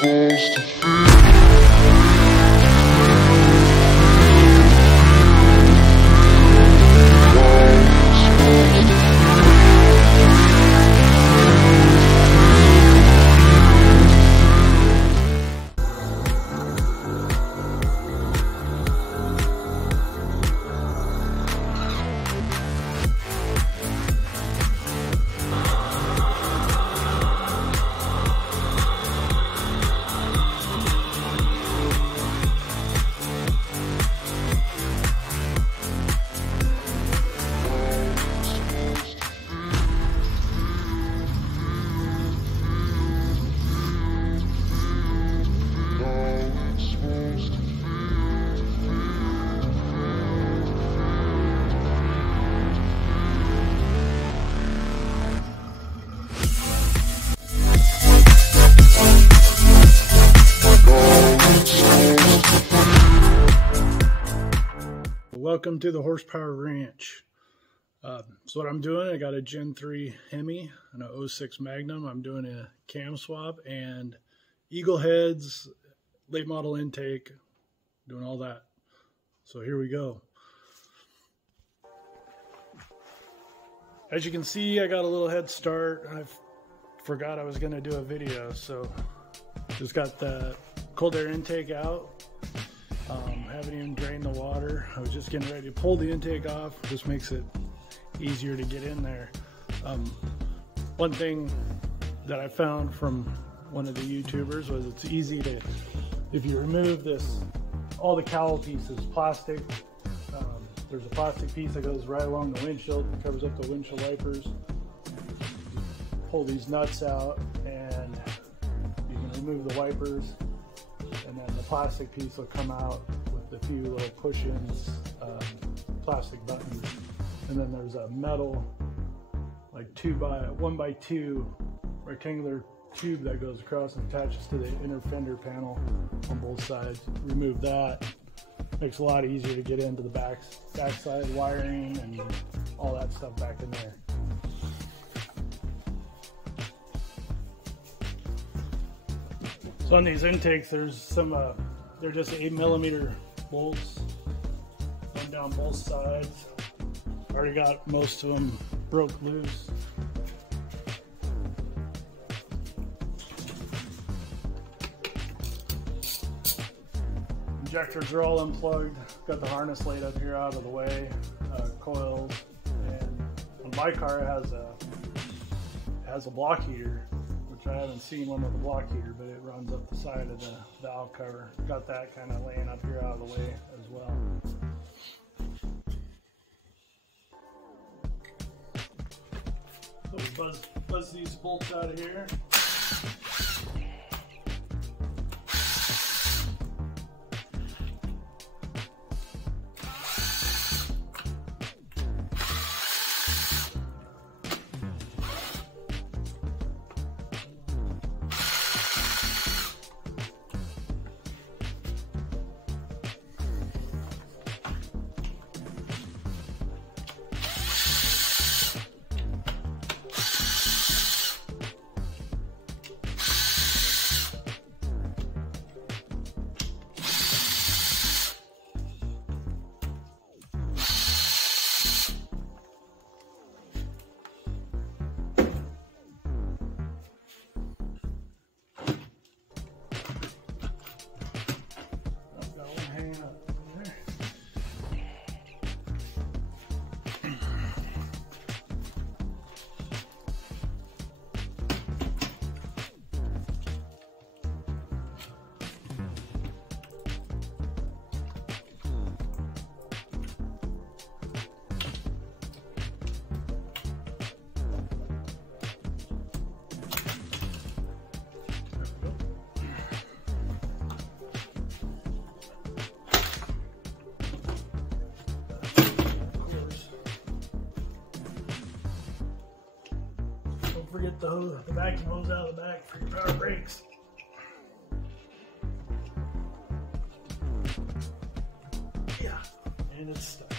supposed to feel. Welcome to the Horsepower Ranch. So what I'm doing, I got a Gen 3 Hemi and a 06 Magnum. I'm doing a cam swap and eagle heads, late model intake, doing all that. So here we go. As you can see, I got a little head start. I forgot I was going to do a video, so just got the cold air intake out. Haven't even drained the water. I was just getting ready to pull the intake off. Just makes it easier to get in there. One thing that I found from one of the YouTubers was it's easy to, if you remove this, all the cowl pieces, plastic, there's a plastic piece that goes right along the windshield, covers up the windshield wipers. Pull these nuts out and you can remove the wipers, and then the plastic piece will come out with a few little push-ins, plastic buttons, and then there's a metal, like 1x2 rectangular tube that goes across and attaches to the inner fender panel on both sides. Remove that. Makes it a lot easier to get into the backside wiring and all that stuff back in there. So on these intakes, there's some, they're just 8mm bolts, one down both sides. Already got most of them broke loose. Injectors are all unplugged. Got the harness laid up here out of the way, coils, and on my car it has a block heater. I haven't seen one with a block heater, but it runs up the side of the valve cover. Got that kind of laying up here out of the way as well. So we buzz these bolts out of here. Forget the vacuum hose out of the back for your power brakes. Yeah, and it's stuck.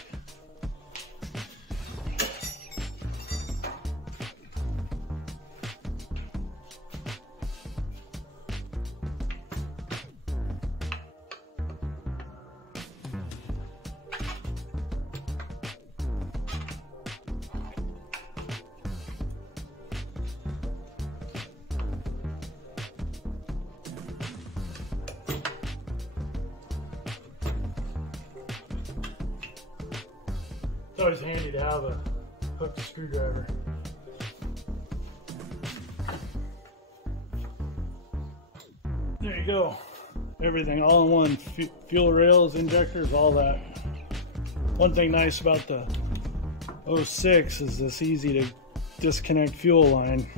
It's always handy to have a hooked screwdriver. There you go. Everything all in one. Fuel rails, injectors, all that. One thing nice about the 06 is this easy to disconnect fuel line.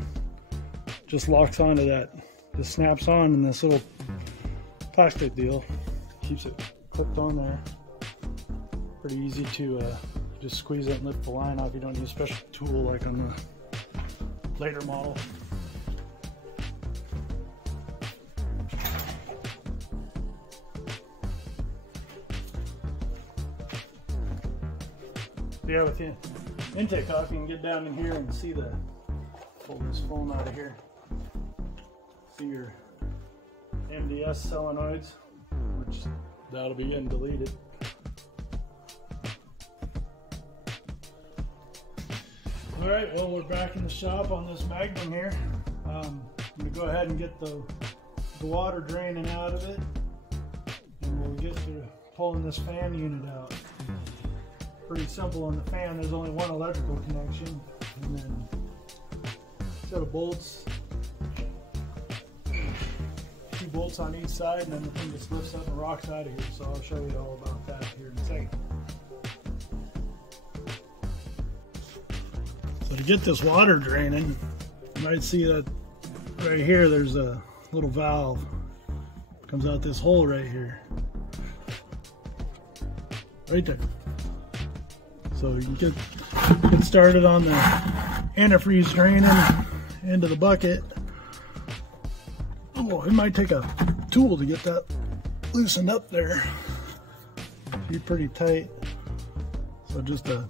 Just locks onto that. Just snaps on in this little plastic deal. Keeps it clipped on there. Pretty easy to just squeeze it and lift the line off. You don't need a special tool like on the later model. Yeah, with the intake off, you can get down in here and see the, pull this foam out of here. See your MDS solenoids, which that'll be getting deleted. All right, well, we're back in the shop on this Magnum here. I'm gonna go ahead and get the water draining out of it, and we'll get to pulling this fan unit out. Pretty simple on the fan. There's only one electrical connection, and then a set of bolts, 2 bolts on each side, and then the thing just lifts up and rocks out of here. So I'll show you all about that here in a second. So to get this water draining, you might see that right here there's a little valve. Comes out this hole right here. Right there. So you get started on the antifreeze draining into the bucket. Oh, it might take a tool to get that loosened up there. Be pretty tight. So just a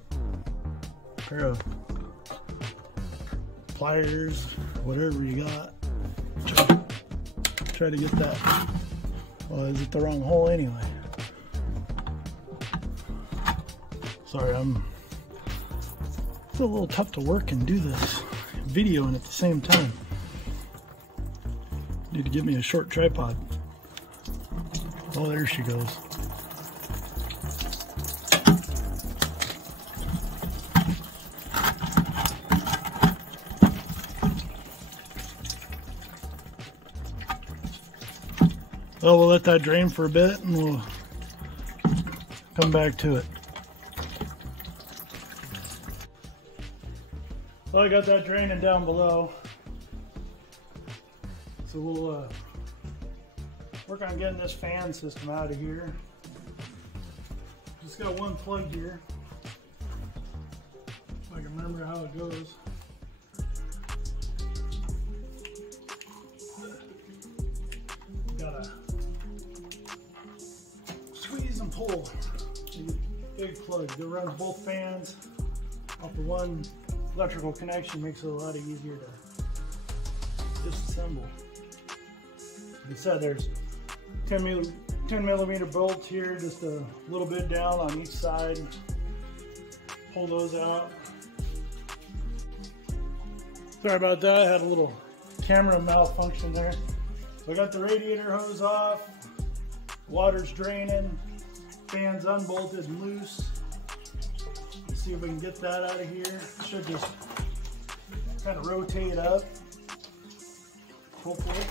pair of pliers, whatever you got. Try to get that. Well, is it the wrong hole anyway? Sorry, it's a little tough to work and do this videoing at the same time. Need to get me a short tripod. Oh, there she goes. Well, we'll let that drain for a bit and we'll come back to it. Well, I got that draining down below, so we'll work on getting this fan system out of here. Just got one plug here, if I can remember how it goes. Gotta squeeze and pull. Big plug that runs both fans off the one electrical connection. Makes it a lot easier to disassemble. Like I said, there's 10 millimeter bolts here, just a little bit down on each side. Pull those out. Sorry about that, I had a little camera malfunction there. So I got the radiator hose off, water's draining, fan's unbolted and loose. See if we can get that out of here. Should just kind of rotate up. Hopefully.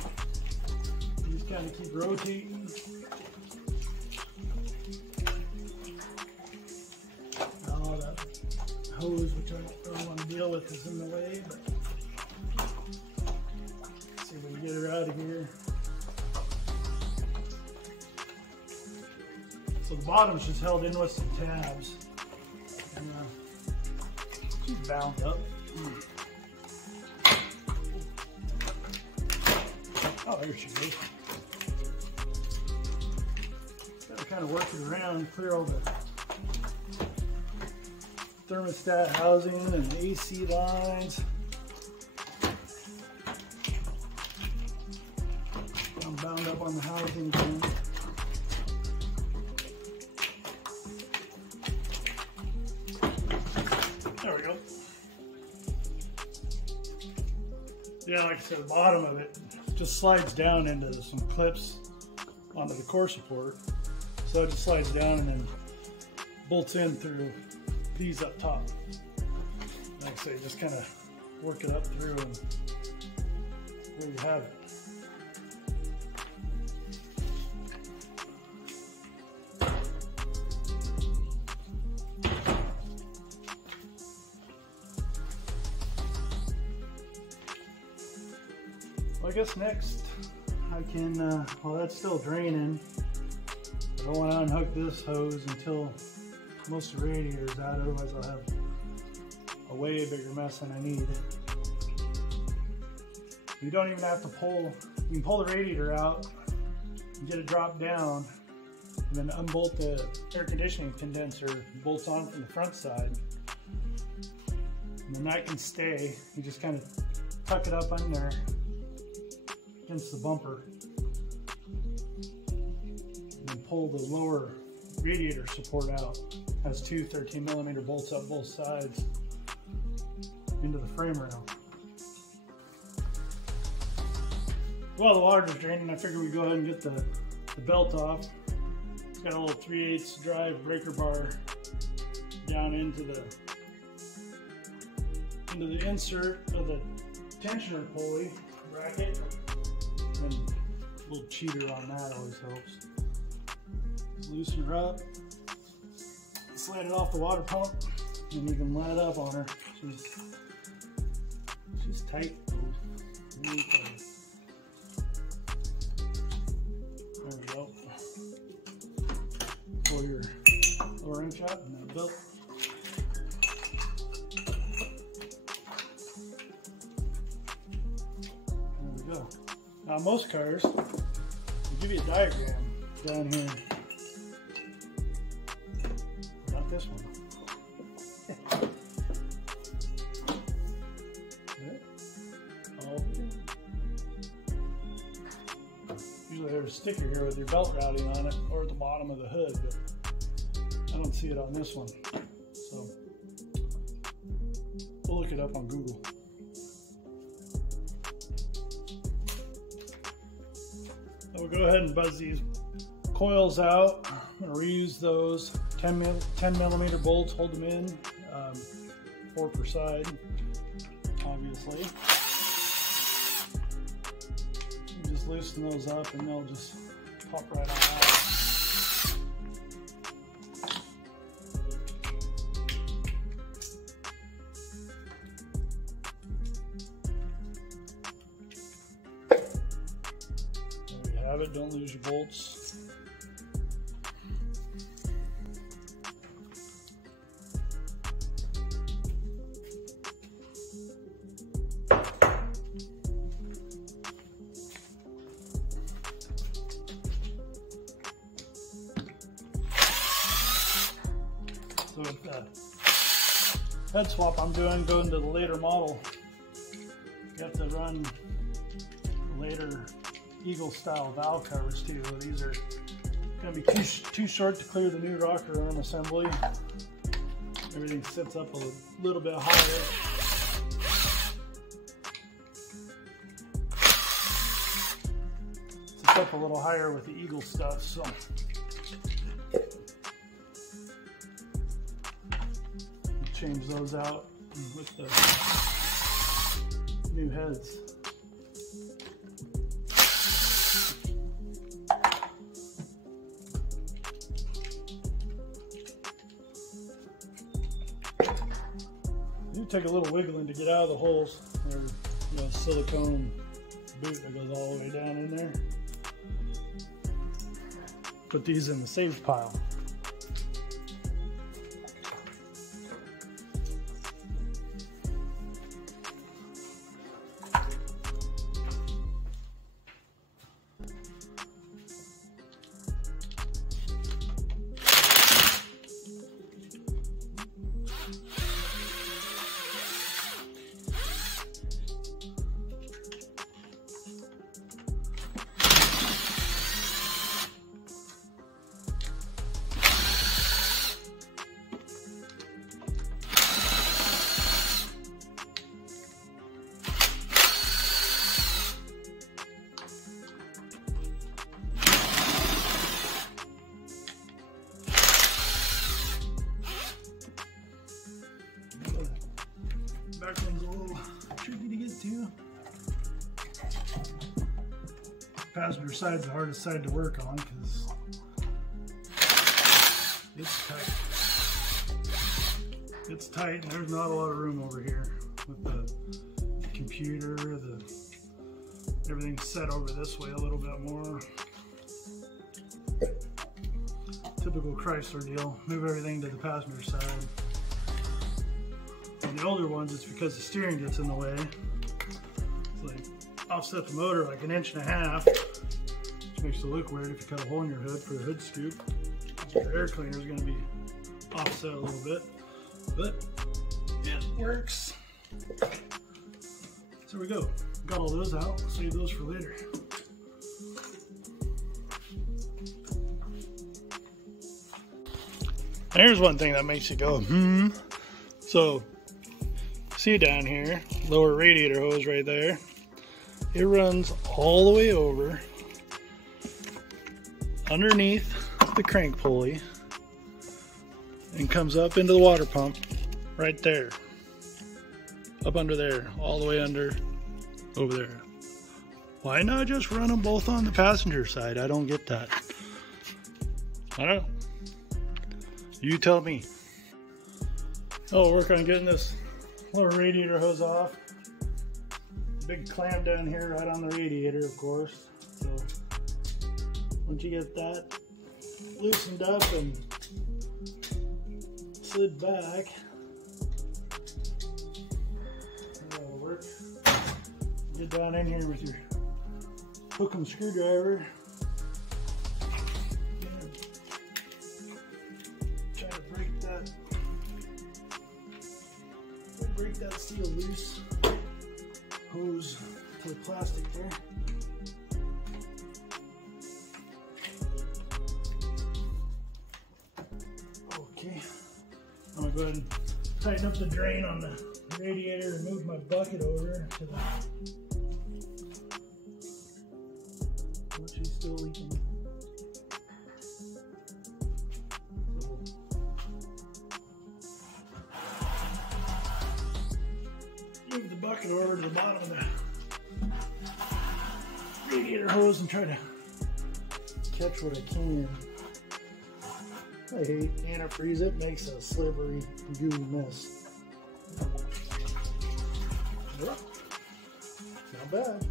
Just kind of keep rotating. Oh, that hose, which I don't really want to deal with, is in the way, but let's see if we can get her out of here. So the bottom's just held in with some tabs. And, she's bound up. Oh, there she goes. Gotta kind of work it around, clear all the thermostat housing and AC lines. I'm bound up on the housing again. There we go. Yeah, like I said, the bottom of it just slides down into some clips onto the core support. So it just slides down and then bolts in through these up top. Like I say, just kind of work it up through, and there you have it. Well, I guess next I can, while that's still draining, I don't want to unhook this hose until most of the radiator is out, otherwise I'll have a way bigger mess than I need. You don't even have to pull, you can pull the radiator out and get it dropped down, and then unbolt the air conditioning condenser, bolts on from the front side, and then that can stay. You just kind of tuck it up on there against the bumper, and then pull the lower radiator support out. It has two 13mm bolts up both sides into the frame rail. While the water is draining, I figured we'd go ahead and get the belt off. It's got a little 3/8 drive breaker bar down into the insert of the tensioner pulley bracket, and a little cheater on that always helps. Loosen her up, slide it off the water pump, and you can line it up on her. She's tight. Really tight. There we go. Pull your lower wrench out and that belt. There we go. Now most cars will give you a diagram down here. Not this one. Usually there's a sticker here with your belt routing on it, or at the bottom of the hood, but I don't see it on this one. So we'll look it up on Google. So we'll go ahead and buzz these coils out. I'm going to reuse those 10mm bolts, hold them in, 4 per side, obviously. Just loosen those up and they'll just pop right on out. There you have it, don't lose your bolts. So with the head swap I'm doing, going to the later model, you have to run the later Eagle style valve covers too. These are going to be too short to clear the new rocker arm assembly. Everything sits up a little bit higher. Sits up a little higher with the Eagle stuff, so. Change those out with the new heads. You take a little wiggling to get out of the holes. There's a silicone boot that goes all the way down in there. Put these in the saved pile. Back one's a little tricky to get to. Passenger side's the hardest side to work on because it's tight. It's tight and there's not a lot of room over here with the computer, everything's set over this way a little bit more. Typical Chrysler deal, move everything to the passenger side. On the older ones, it's because the steering gets in the way. It's like offset the motor like 1.5 inches, which makes it look weird if you cut a hole in your hood for the hood scoop. Your air cleaner is going to be offset a little bit, but it works. So there we go. Got all those out. We'll save those for later. Here's one thing that makes you go, So, see down here, lower radiator hose right there. It runs all the way over underneath the crank pulley and comes up into the water pump right there. Up under there, all the way under, over there. Why not just run them both on the passenger side? I don't get that. I don't know. You tell me. Oh, work on getting this lower radiator hose off. Big clamp down here right on the radiator, of course. So once you get that loosened up and slid back, that'll work. Get down in here with your hook and screwdriver. Try to break that steel loose hose to the plastic there. Okay, I'm gonna go ahead and tighten up the drain on the radiator and move my bucket over to the which is still leaking. Move the bucket over to the bottom of the radiator hose and try to catch what I can. I hate antifreeze, it makes a slivery, gooey mess. Yep. Not bad.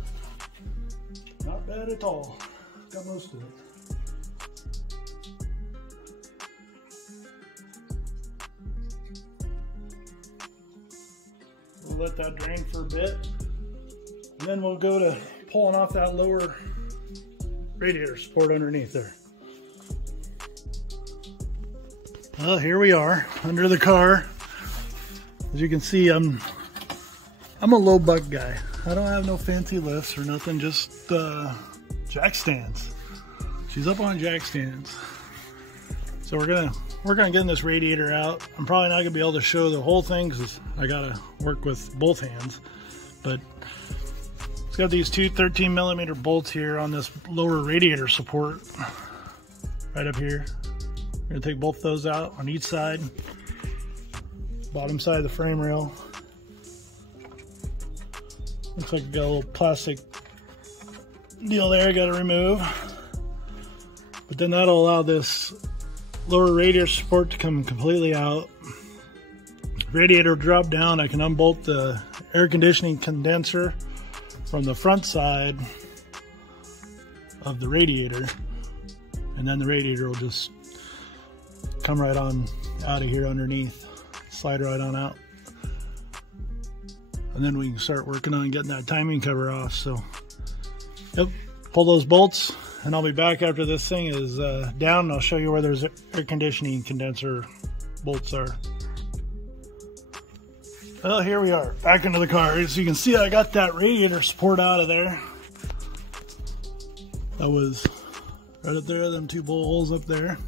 Not bad at all. Got most of it. We'll let that drain for a bit. And then we'll go to pulling off that lower radiator support underneath there. Well, here we are under the car. As you can see, I'm a low buck guy. I don't have no fancy lifts or nothing, just jack stands. She's up on jack stands. So we're gonna work on getting this radiator out. I'm probably not gonna be able to show the whole thing because I gotta work with both hands. But it's got these two 13mm bolts here on this lower radiator support right up here. We're gonna take both those out on each side, bottom side of the frame rail. Looks like we got a little plastic deal there I gotta remove. But then that'll allow this lower radiator support to come completely out. Radiator drop down, I can unbolt the air conditioning condenser from the front side of the radiator, and then the radiator will just come right on out of here underneath, slide right on out. And then we can start working on getting that timing cover off. So, yep, pull those bolts, and I'll be back after this thing is down, and I'll show you where those air conditioning condenser bolts are. Well, here we are, back into the car. As you can see, I got that radiator support out of there. That was right up there, them two bullet holes up there.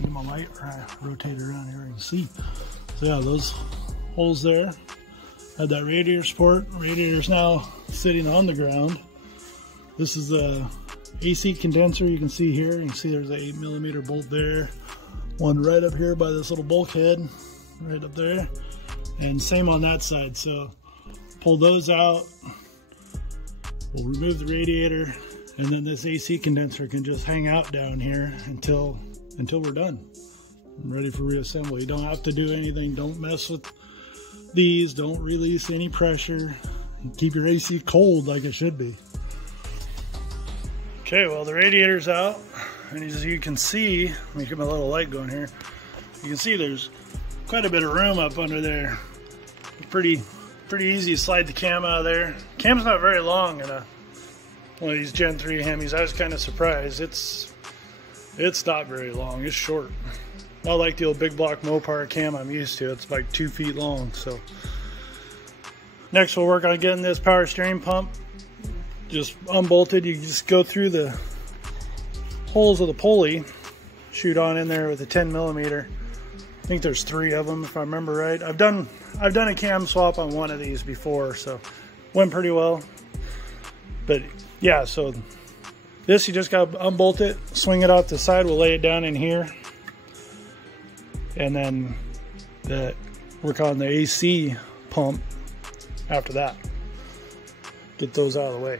Get my light rotate around here and see. So yeah, those holes there. Had that radiator support. Radiator's now sitting on the ground. This is a AC condenser. You can see here. You can see there's an 8mm bolt there. One right up here by this little bulkhead, right up there. And same on that side. So pull those out. We'll remove the radiator, and then this AC condenser can just hang out down here until we're done. I'm ready for reassembly. You don't have to do anything. Don't mess with these. Don't release any pressure. Keep your AC cold like it should be. Okay, well, the radiator's out, and as you can see, let me get my little light going here. You can see there's quite a bit of room up under there. Pretty easy to slide the cam out of there. Cam's not very long in one of these Gen 3 Hemis. I was kind of surprised. It's not very long. It's short. Not like the old big block Mopar cam I'm used to. It's like 2 feet long. So next we'll work on getting this power steering pump just unbolted. You just go through the holes of the pulley, shoot on in there with a 10mm. I think there's 3 of them if I remember right. I've done a cam swap on one of these before, so went pretty well. But yeah, so this you just got to unbolt it, swing it off the side. We'll lay it down in here, and then work on the AC pump after that. Get those out of the way.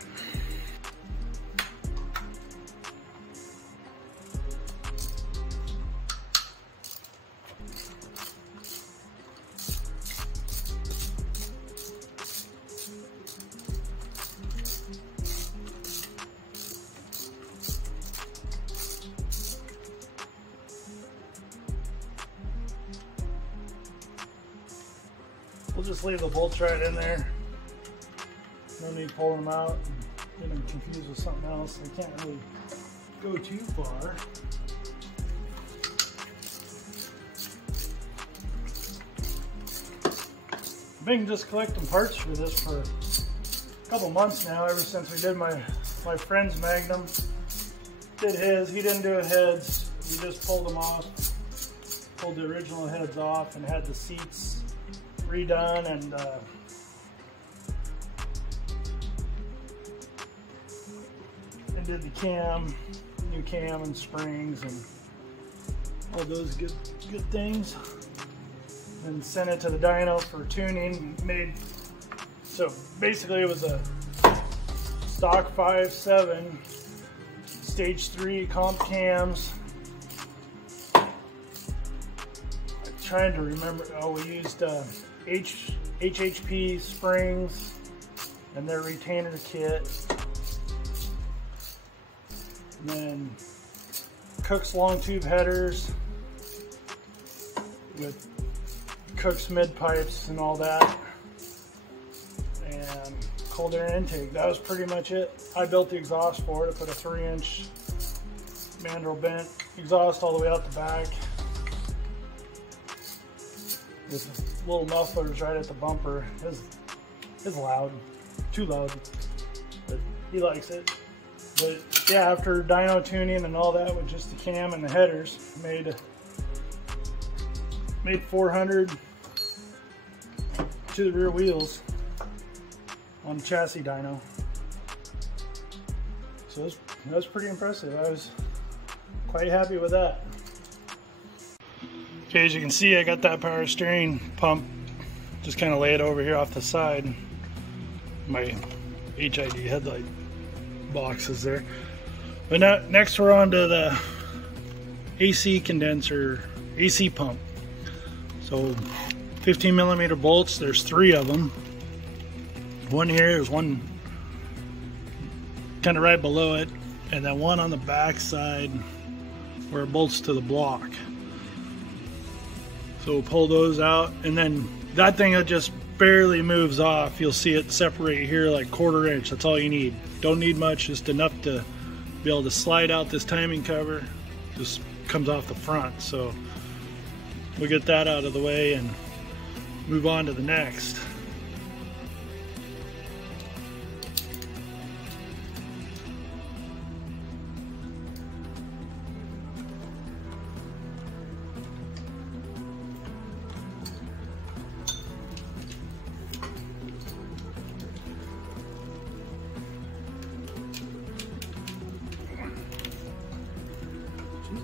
We'll just leave the bolts right in there. No need pulling them out and getting them confused with something else. They can't really go too far. I've been just collecting parts for this for a couple months now, ever since we did my friend's Magnum. Did his, he didn't do heads. We just pulled them off, pulled the original heads off and had the seats redone, and did the new cam and springs and all those good things, and sent it to the dyno for tuning. So basically it was a stock 5.7 stage 3 comp cams. I'm trying to remember. Oh, we used HHP springs and their retainer kit, and then Cook's long tube headers with Cook's mid pipes and all that, and cold air intake. That was pretty much it. I built the exhaust for it. I put a 3-inch mandrel bent exhaust all the way out the back with little mufflers right at the bumper. It's loud, too loud, but he likes it. But yeah, after dyno tuning and all that with just the cam and the headers, made 400 to the rear wheels on the chassis dyno. So that's pretty impressive. I was quite happy with that. Okay, as you can see, I got that power steering pump. Just kind of lay it over here off the side. My HID headlight box is there. But now, next we're on to the AC condenser, AC pump. So 15mm bolts, there's 3 of them. One here, there's one kind of right below it, and then one on the back side where it bolts to the block. So we'll pull those out, and then that thing that just barely moves off, you'll see it separate here like 1/4 inch. That's all you need. Don't need much, just enough to be able to slide out this timing cover. Just comes off the front. So we'll get that out of the way and move on to the next.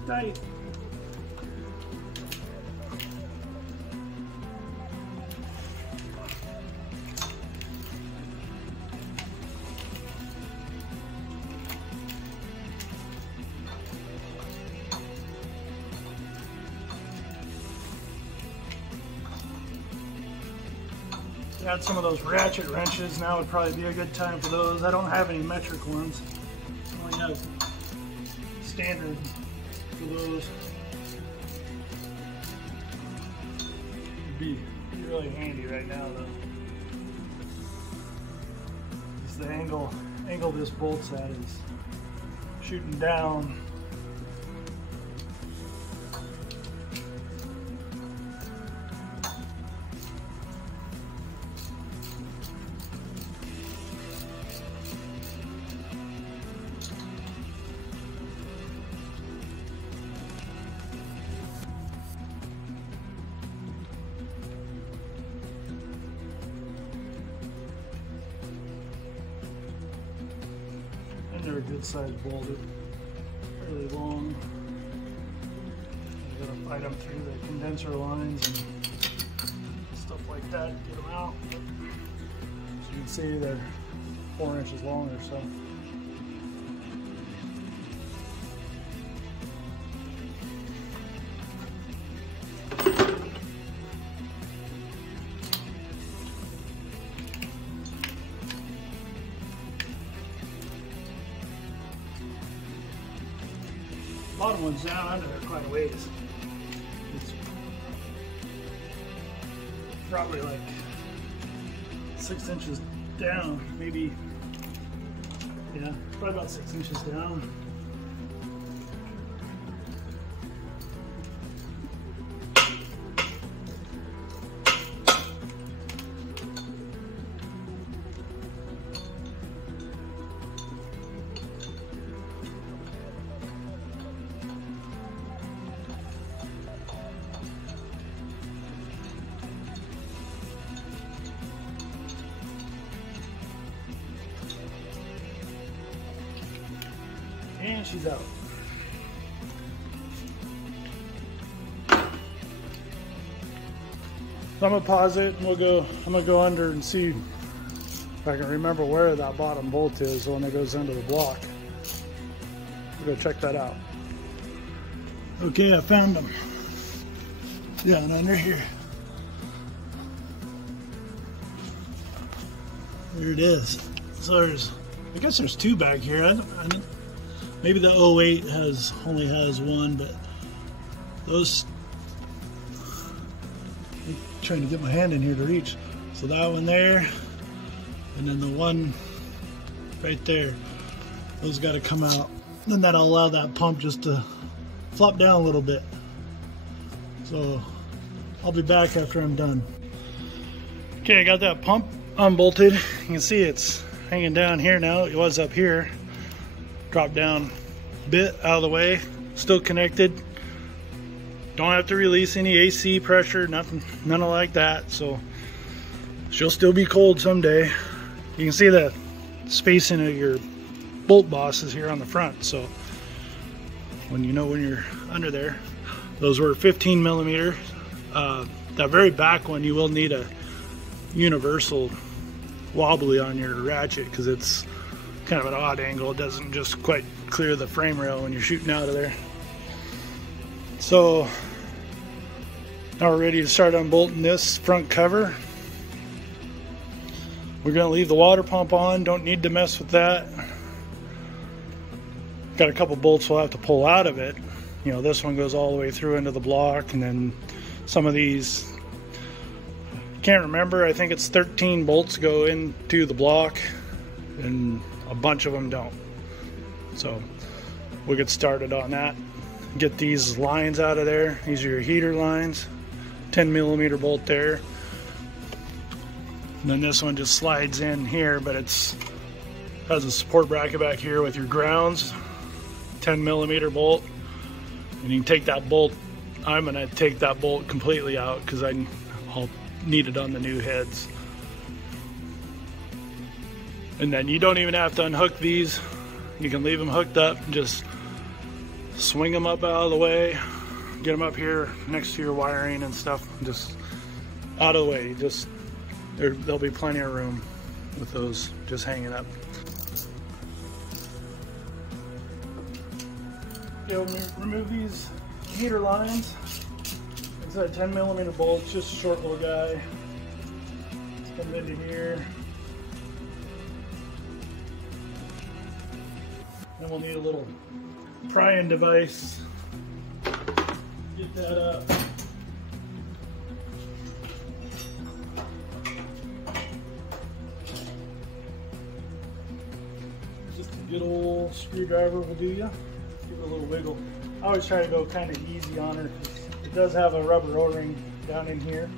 Tight. add some of those ratchet wrenches. Now would probably be a good time for those. I don't have any metric ones. I only have standard for those. It'd be really handy right now though. Just the angle this bolt's at is shooting down. They're a good sized bolt, fairly long. You gotta fight them through the condenser lines and stuff like that to get them out. As you can see, they're 4 inches long or so. Bottom one's down under there quite a ways. It's probably like 6 inches down, maybe, yeah, probably about 6 inches down. And she's out. So I'm gonna pause it and I'm gonna go under and see if I can remember where that bottom bolt is when it goes into the block. We'll go check that out. Okay, I found them. Down under here. There it is. So I guess there's two back here. Maybe the 08 only has one, but those, I'm trying to get my hand in here to reach. So that one there, and then the one right there, those got to come out. Then that'll allow that pump just to flop down a little bit. So I'll be back after I'm done. Okay, I got that pump unbolted. You can see it's hanging down here now. It was up here. Drop down a bit out of the way, still connected. Don't have to release any AC pressure, nothing, none of like that. So she'll still be cold someday. You can see the spacing of your bolt bosses here on the front. So when you're under there, those were 15 millimeter. That very back one, you will need a universal wobbly on your ratchet because it's kind of an odd angle. It doesn't just quite clear the frame rail when you're shooting out of there. So now we're ready to start unbolting this front cover. We're going to leave the water pump on. Don't need to mess with that. Got a couple bolts we'll have to pull out of it. You know, this one goes all the way through into the block, and then some of these, can't remember, I think it's 13 bolts go into the block and a bunch of them don't. So we'll get started on that. Get these lines out of there. These are your heater lines. 10 millimeter bolt there. And then this one just slides in here, but has a support bracket back here with your grounds. 10 millimeter bolt. And you can take that bolt. I'm gonna take that bolt completely out because I'll need it on the new heads. And then you don't even have to unhook these. You can leave them hooked up and just swing them up out of the way. Get them up here next to your wiring and stuff. Just out of the way. There'll be plenty of room with those just hanging up. You'll remove these heater lines. It's a 10 millimeter bolt, just a short little guy. Comes into here. Then we'll need a little prying device. Get that up. Just a good old screwdriver will do you. Give it a little wiggle. I always try to go kind of easy on her. It does have a rubber O-ring down in here.